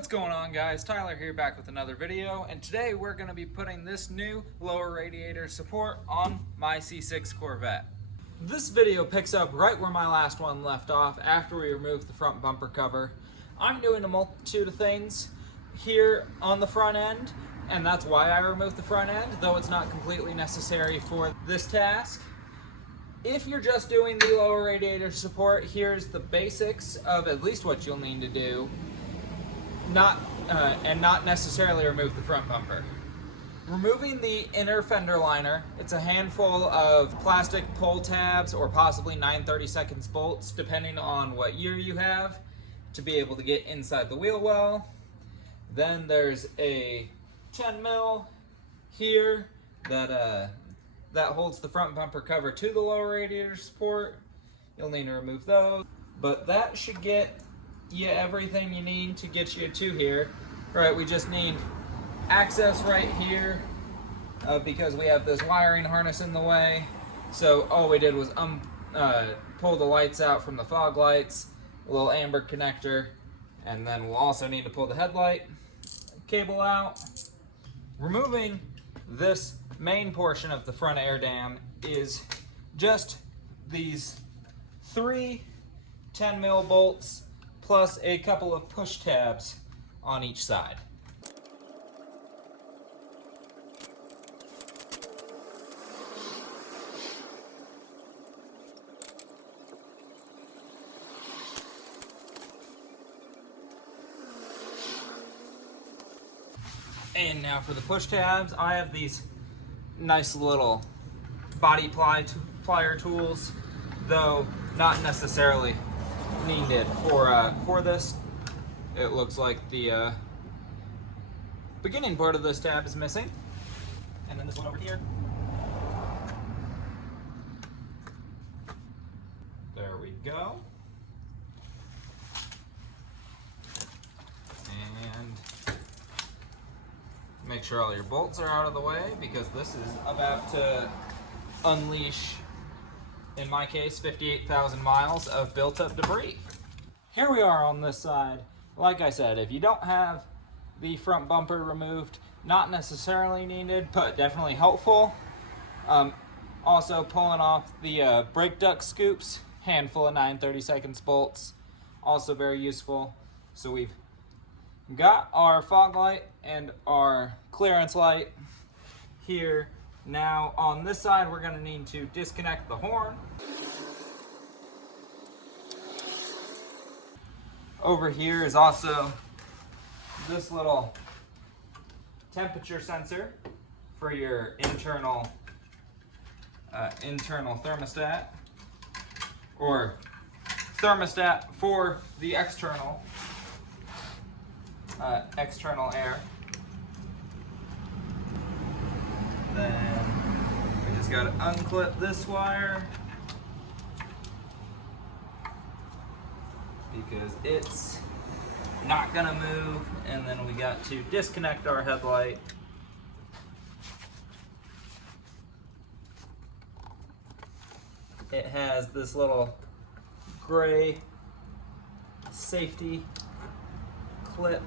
What's going on, guys? Tyler here, back with another video, and today we're going to be putting this new lower radiator support on my C6 Corvette. This video picks up right where my last one left off after we removed the front bumper cover. I'm doing a multitude of things here on the front end, and that's why I removed the front end, though it's not completely necessary for this task. If you're just doing the lower radiator support, here's the basics of at least what you'll need to do. And not necessarily remove the front bumper. Removing the inner fender liner, it's a handful of plastic pull tabs or possibly 9/32 bolts, depending on what year you have, to be able to get inside the wheel well. Then there's a 10 mil here that holds the front bumper cover to the lower radiator support. You'll need to remove those, but that should get you everything you need to get you to here. Right, we just need access right here because we have this wiring harness in the way. So all we did was pull the lights out from the fog lights, a little amber connector, and then we'll also need to pull the headlight cable out. Removing this main portion of the front air dam is just these 3 10 mil bolts plus a couple of push tabs on each side. And now for the push tabs, I have these nice little body plier tools, though not necessarily needed for this. It looks like the beginning part of this tab is missing, and then this one over here. There we go. And make sure all your bolts are out of the way, because this is about to unleash, in my case, 58,000 miles of built-up debris. Here we are on this side. Like I said, if you don't have the front bumper removed, not necessarily needed, but definitely helpful. Also pulling off the brake duct scoops, handful of 9/32 bolts, also very useful. So we've got our fog light and our clearance light here. Now on this side, we're going to need to disconnect the horn. Over here is also this little temperature sensor for your internal thermostat, or thermostat for the external air. Then we just got to unclip this wire because it's not gonna move, and then we got to disconnect our headlight. It has this little gray safety clip.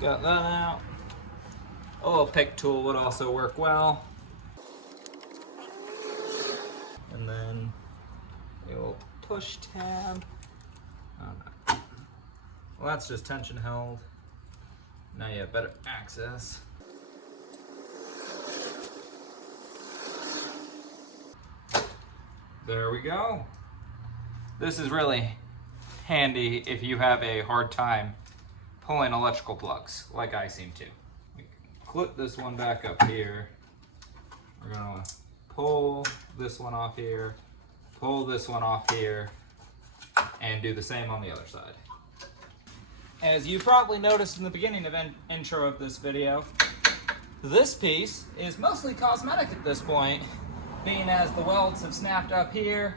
Got that out. A little pick tool would also work well. And then a little push tab. Oh, no. Well, that's just tension held. Now you have better access. There we go. This is really handy if you have a hard time pulling electrical plugs, like I seem to. We can clip this one back up here. We're gonna pull this one off here, pull this one off here, and do the same on the other side. As you probably noticed in the beginning of intro of this video, this piece is mostly cosmetic at this point, being as the welds have snapped up here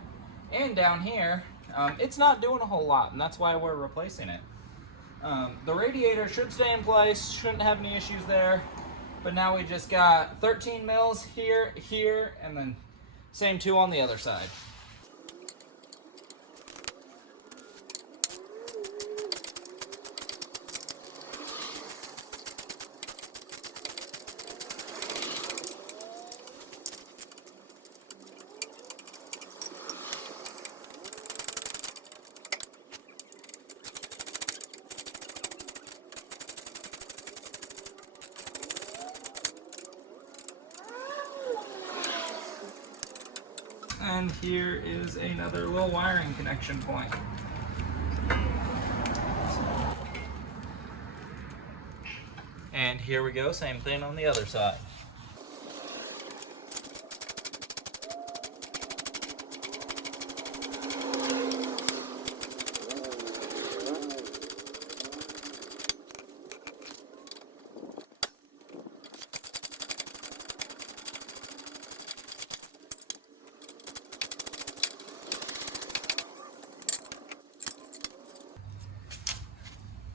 and down here. It's not doing a whole lot, and that's why we're replacing it. The radiator should stay in place, shouldn't have any issues there, but now we just got 13 mils here, and then same 2 on the other side. then here is another little wiring connection point. And here we go, same thing on the other side.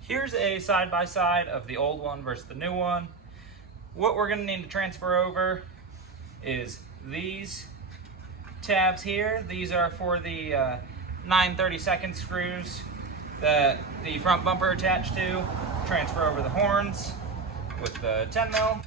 Here's a side-by-side of the old one versus the new one. What we're going to need to transfer over is these tabs here. These are for the 9/32 screws that the front bumper attached to. Transfer over the horns with the 10 mil.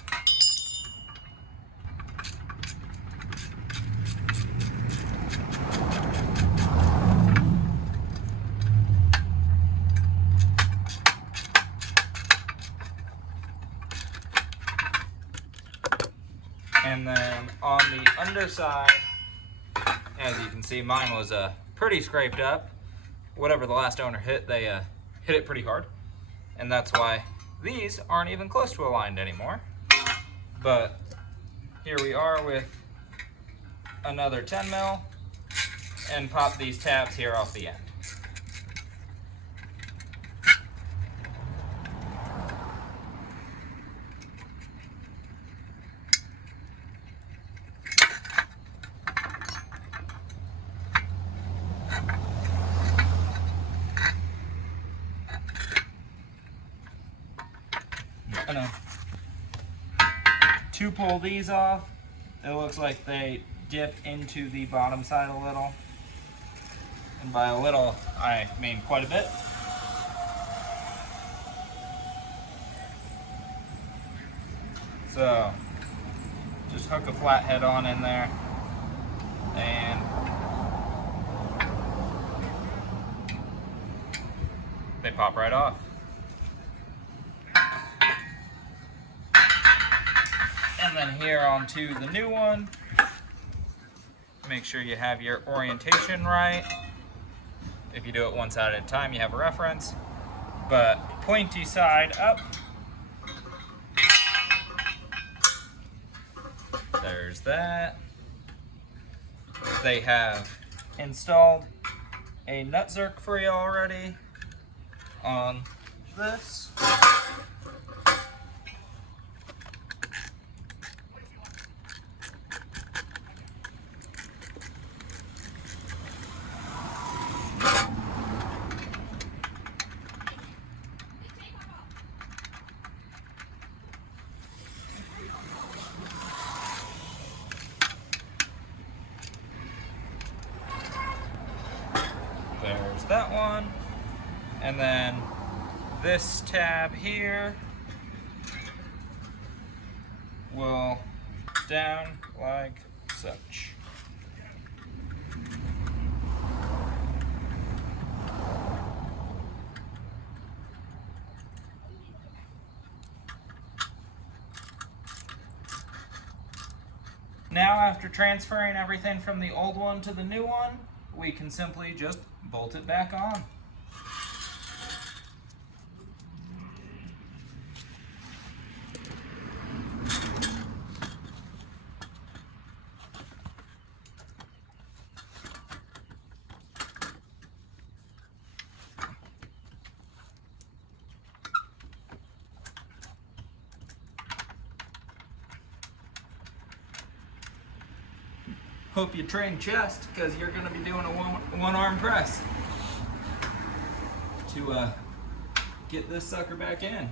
And then on the underside, as you can see, mine was pretty scraped up. Whatever the last owner hit, they hit it pretty hard. And that's why these aren't even close to aligned anymore. But here we are with another 10 mil and pop these tabs here off the end. To pull these off, it looks like they dip into the bottom side a little. And by a little, I mean quite a bit. So, just hook a flathead on in there, and they pop right off. And then here onto the new one, make sure you have your orientation right. If you do it one side at a time, you have a reference. But pointy side up. There's that. They have installed a nut zerk for you already on this. There's that one. And then this tab here will down like such. Now, after transferring everything from the old one to the new one, we can simply just bolt it back on. Hope you train chest, because you're going to be doing a one-arm press to get this sucker back in.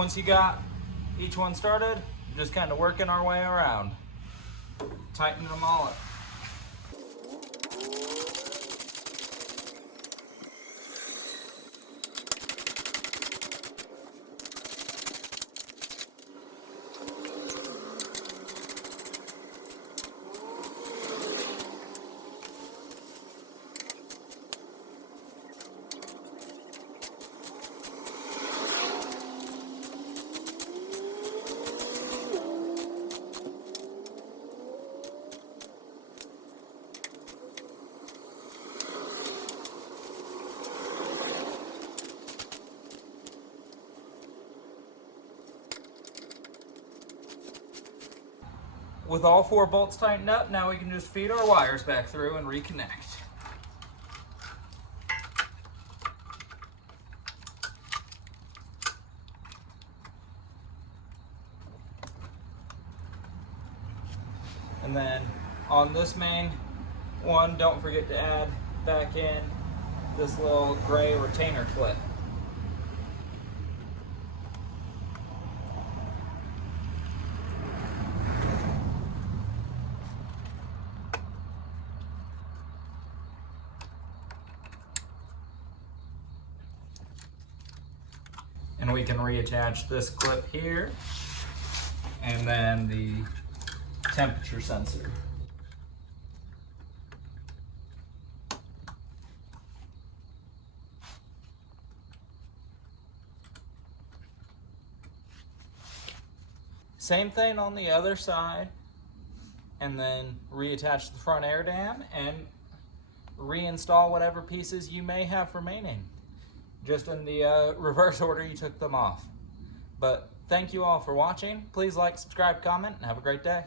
Once you got each one started, just kind of working our way around, tightening them all up. With all 4 bolts tightened up, now we can just feed our wires back through and reconnect. And then on this main one, don't forget to add back in this little gray retainer clip. And we can reattach this clip here, and then the temperature sensor. Same thing on the other side, and then reattach the front air dam and reinstall whatever pieces you may have remaining, just in the reverse order you took them off. But thank you all for watching. Please like, subscribe, comment, and have a great day.